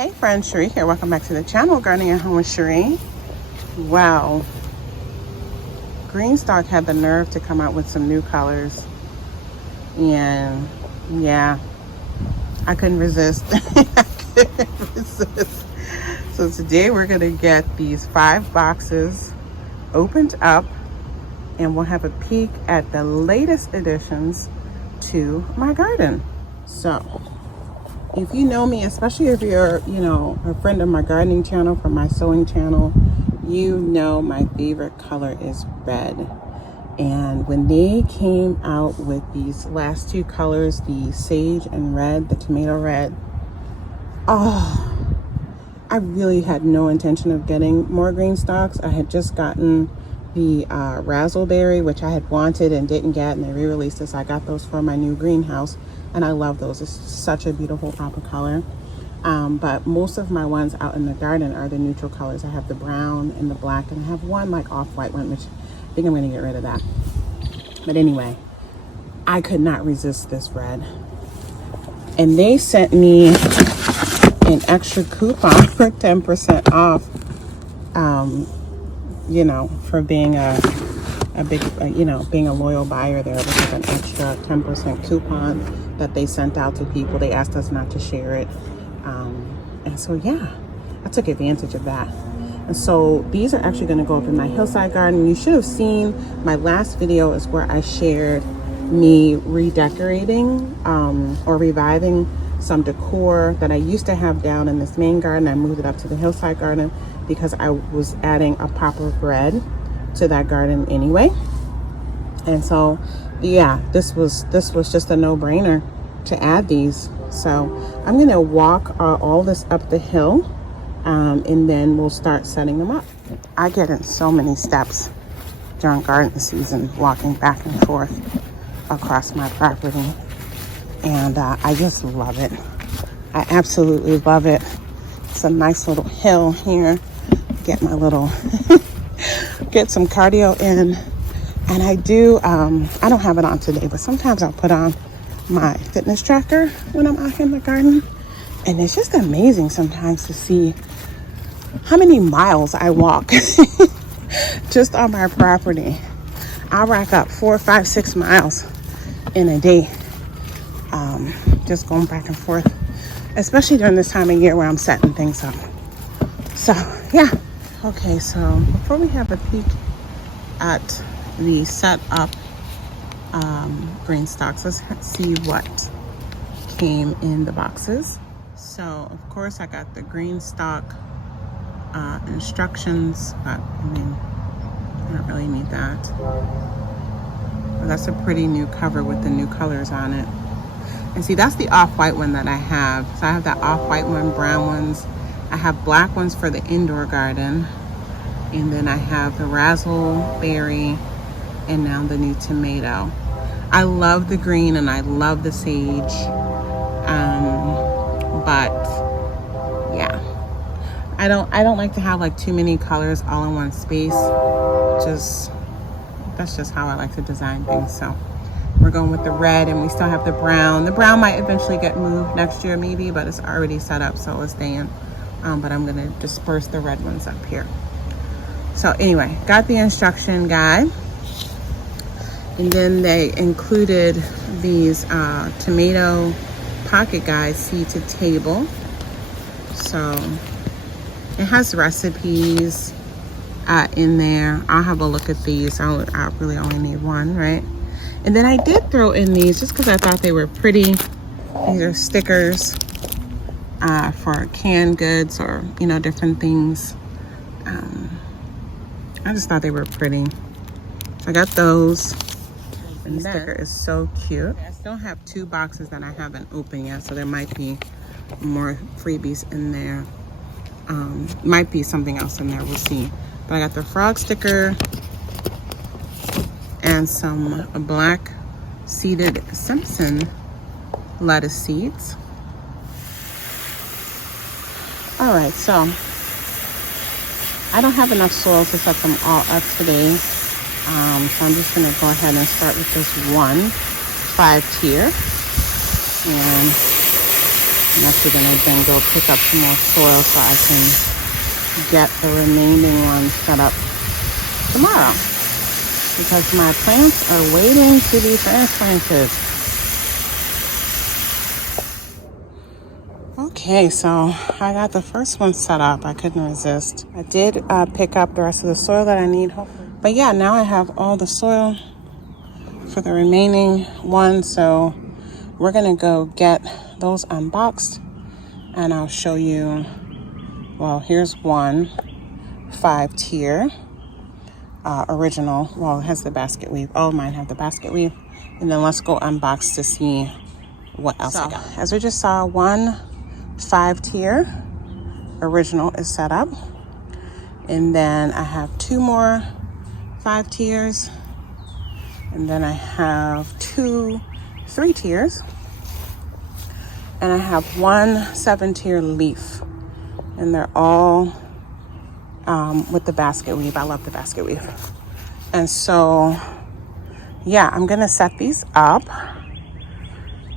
Hey friends, Sheree here. Welcome back to the channel, Gardening at Home with Sheree. Wow. Greenstalk had the nerve to come out with some new colors. And yeah, I couldn't resist. I couldn't resist. So today we're going to get these 5 boxes opened up and we'll have a peek at the latest additions to my garden. So if you know me, especially if you're, a friend of my gardening channel from my sewing channel, you know my favorite color is red. And when they came out with these last 2 colors, the sage and red, the tomato red, I really had no intention of getting more Greenstalks. I had just gotten the razzleberry, which I had wanted and didn't get, and they re-released it, so I got those for my new greenhouse, and I love those. It's such a beautiful pop of color. But most of my ones out in the garden are the neutral colors. I have the brown and the black, and I have one like off-white one, which I think I'm going to get rid of that. But anyway, I could not resist this red, and they sent me an extra coupon for 10% off. For being a big, being a loyal buyer. There was like an extra 10% coupon that they sent out to people. They asked us not to share it. And so, yeah, I took advantage of that. And so these are actually going to go up in my hillside garden. You should have seen my last video is where I shared me redecorating or reviving some decor that I used to have down in this main garden. I moved it up to the hillside garden because I was adding a pop of red to that garden anyway. And so yeah, this was just a no-brainer to add these. So I'm gonna walk all this up the hill and then we'll start setting them up. I get in so many steps during garden season walking back and forth across my property, and I just love it. I absolutely love it. It's a nice little hill here. Get my little get some cardio in. And I do I don't have it on today, but sometimes I'll put on my fitness tracker when I'm out here in the garden, and it's just amazing sometimes to see how many miles I walk just on my property. I'll rack up 4, 5, 6 miles in a day, just going back and forth, especially during this time of year where I'm setting things up. So yeah. Okay, so before we have a peek at the set up Greenstalks, let's see what came in the boxes. So of course I got the Greenstalk instructions, but I don't really need that. But that's a pretty new cover with the new colors on it. And see, that's the off-white one that I have. So I have that off-white one, brown ones. I have black ones for the indoor garden, and then I have the razzleberry, and now the new tomato. I love the green and I love the sage, but yeah, I don't like to have like too many colors all in one space. That's just how I like to design things. So we're going with the red, and we still have the brown. The brown might eventually get moved next year maybe, but it's already set up, so it's staying. But I'm gonna disperse the red ones up here. So anyway, got the instruction guide, and then they included these tomato pocket guides, seed to table. So it has recipes in there. I'll have a look at these. I really only need one, right? And then I did throw in these just because I thought they were pretty. These are stickers for canned goods or different things. I just thought they were pretty. I got those. And the sticker is so cute. I still have 2 boxes that I haven't opened yet, so there might be more freebies in there. Might be something else in there, we'll see. But I got the frog sticker and some black seeded Simpson lettuce seeds. All right, so I don't have enough soil to set them all up today. So I'm just gonna go ahead and start with this one 5 tier. And I'm actually gonna then go pick up some more soil so I can get the remaining ones set up tomorrow, because my plants are waiting to be transplanted. Okay, so I got the first one set up. I couldn't resist. I did pick up the rest of the soil that I need, hopefully. But yeah, now I have all the soil for the remaining ones, so we're gonna go get those unboxed and I'll show you. Well, here's one 5-tier original. Well, it has the basket weave. All of mine have the basket weave. And then let's go unbox to see what else I got. As we just saw, one 5-tier original is set up, and then I have 2 more 5 tiers, and then I have 2 3 tiers, and I have 1 7-tier leaf, and they're all with the basket weave. I love the basket weave. And so yeah, I'm gonna set these up,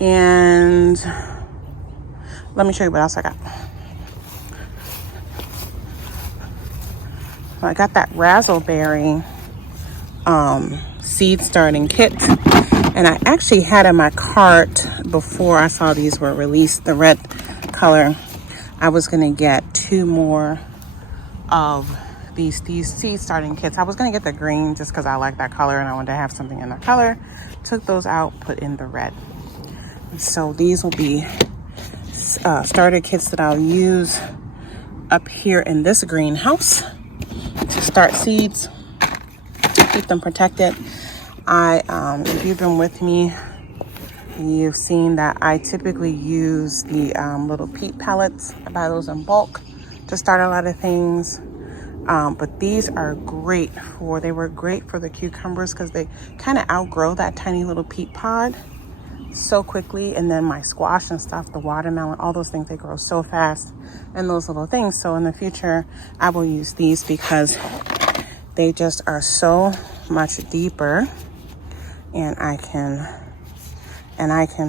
and let me show you what else I got. So I got that razzleberry seed starting kit, and I actually had in my cart before I saw these were released, the red color. I was gonna get 2 more of these seed starting kits. I was gonna get the green just because I like that color and I wanted to have something in that color. Took those out, put in the red. So these will be starter kits that I'll use up here in this greenhouse to start seeds, keep them protected. If you've been with me, you've seen that I typically use the little peat pellets. I buy those in bulk to start a lot of things. But these are great they were great for the cucumbers because they kind of outgrow that tiny little peat pod so quickly. And then my squash and stuff, the watermelon, all those things, they grow so fast, and those little things. So in the future, I will use these because they just are so much deeper, and I can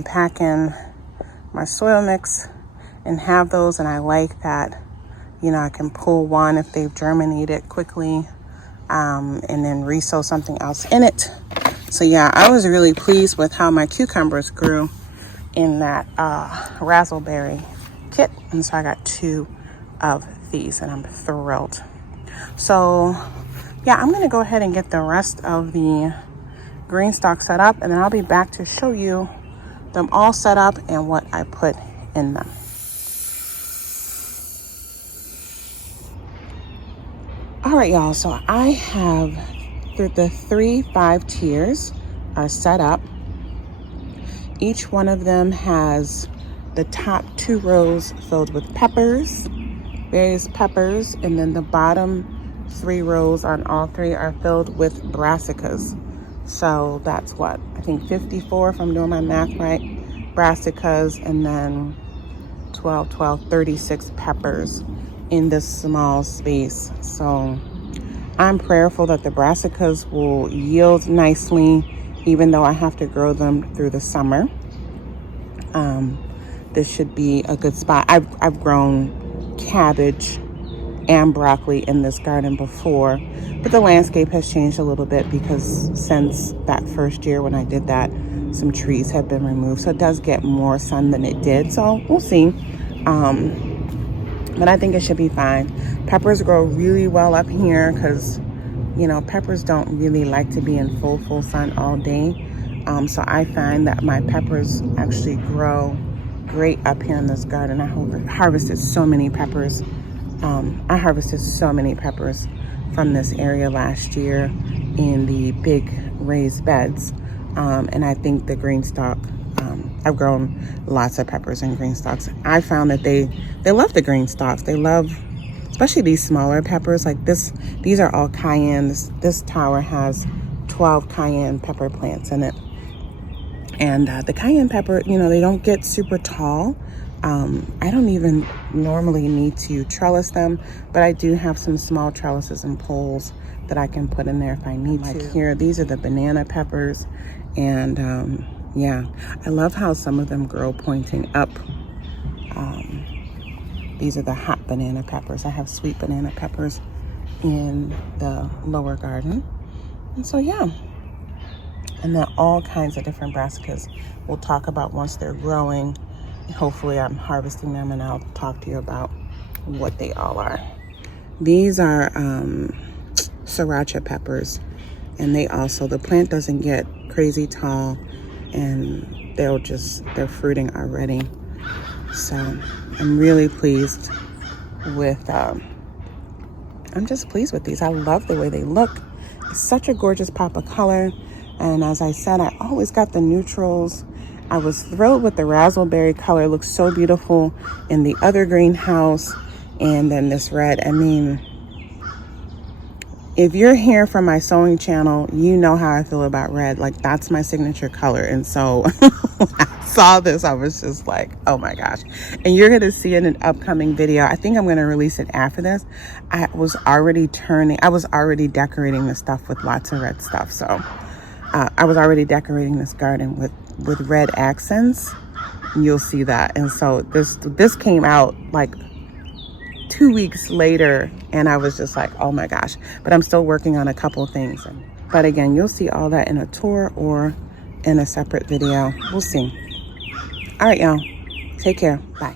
pack in my soil mix and have those. And I like that, you know, I can pull one if they've germinated quickly, and then resow something else in it. So yeah, I was really pleased with how my cucumbers grew in that razzleberry kit. And so I got 2 of these, and I'm thrilled. So yeah, I'm gonna go ahead and get the rest of the Greenstalk set up, and then I'll be back to show you them all set up and what I put in them. All right, y'all, so I have the 3 5 tiers are set up. Each one of them has the top 2 rows filled with peppers, various peppers, and then the bottom 3 rows on all 3 are filled with brassicas. So that's what, I think 54, if I'm doing my math right, brassicas, and then 36 peppers in this small space. So I'm prayerful that the brassicas will yield nicely, even though I have to grow them through the summer. This should be a good spot. I've grown cabbage and broccoli in this garden before, but the landscape has changed a little bit because since that first year when I did that, some trees have been removed. So it does get more sun than it did. So we'll see. But I think it should be fine. Peppers grow really well up here because, you know, peppers don't really like to be in full sun all day. So I find that my peppers actually grow great up here in this garden. I harvested so many peppers. I harvested so many peppers from this area last year in the big raised beds. And I think the Greenstalk, I've grown lots of peppers in Greenstalks. I found that they love the Greenstalks. They love, especially these smaller peppers like this. These are all cayenne. This tower has 12 cayenne pepper plants in it. And the cayenne pepper, you know, they don't get super tall. I don't even normally need to trellis them, but I do have some small trellises and poles that I can put in there if I need to. Like here, these are the banana peppers. And yeah, I love how some of them grow pointing up These are the hot banana peppers. I have sweet banana peppers in the lower garden. And so, yeah. And then all kinds of different brassicas we'll talk about once they're growing. Hopefully I'm harvesting them, and I'll talk to you about what they all are. These are sriracha peppers, and the plant doesn't get crazy tall, and they're fruiting already. So I'm really pleased with, I'm just pleased with these. I love the way they look. It's such a gorgeous pop of color. And as I said, I always got the neutrals. I was thrilled with the raspberry color. It looks so beautiful in the other greenhouse. And then this red. I mean, if you're here from my sewing channel, you know how I feel about red. Like, that's my signature color. And so when I saw this, I was just like, oh my gosh. And you're going to see in an upcoming video. I think I'm going to release it after this. I was already decorating this stuff with lots of red stuff. So I was already decorating this garden with red accents. You'll see that. And so this came out like 2 weeks later, and I was just like, oh my gosh. But I'm still working on a couple things. But again, you'll see all that in a tour or in a separate video. We'll see. All right, y'all. Take care. Bye.